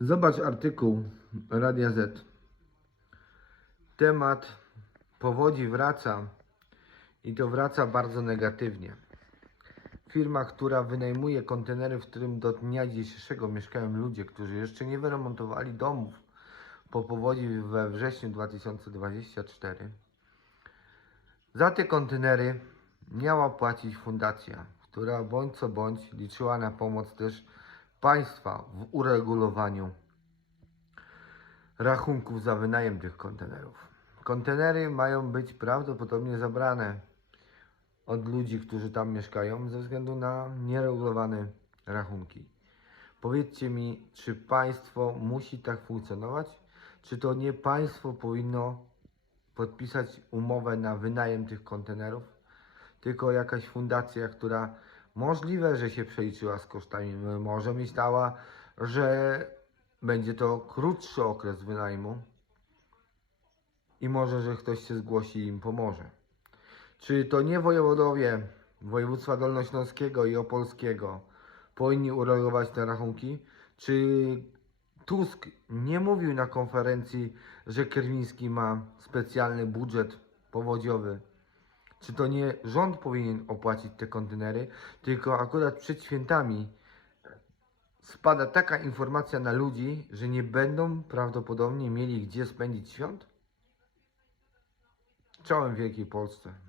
Zobacz artykuł Radia Z. Temat powodzi wraca i to wraca bardzo negatywnie. Firma, która wynajmuje kontenery, w którym do dnia dzisiejszego mieszkają ludzie, którzy jeszcze nie wyremontowali domów po powodzi we wrześniu 2024. Za te kontenery miała płacić fundacja, która bądź co bądź liczyła na pomoc też państwa w uregulowaniu rachunków za wynajem tych kontenerów. Kontenery mają być prawdopodobnie zabrane od ludzi, którzy tam mieszkają, ze względu na nieregulowane rachunki. Powiedzcie mi, czy państwo musi tak funkcjonować? Czy to nie państwo powinno podpisać umowę na wynajem tych kontenerów, tylko jakaś fundacja, która możliwe, że się przeliczyła z kosztami, może myślała, że będzie to krótszy okres wynajmu i może, że ktoś się zgłosi i im pomoże. Czy to nie wojewodowie województwa dolnośląskiego i opolskiego powinni uregulować te rachunki? Czy Tusk nie mówił na konferencji, że Kierwiński ma specjalny budżet powodziowy? Czy to nie rząd powinien opłacić te kontenery, tylko akurat przed świętami spada taka informacja na ludzi, że nie będą prawdopodobnie mieli gdzie spędzić świąt? Czołem Wielkiej Polsce.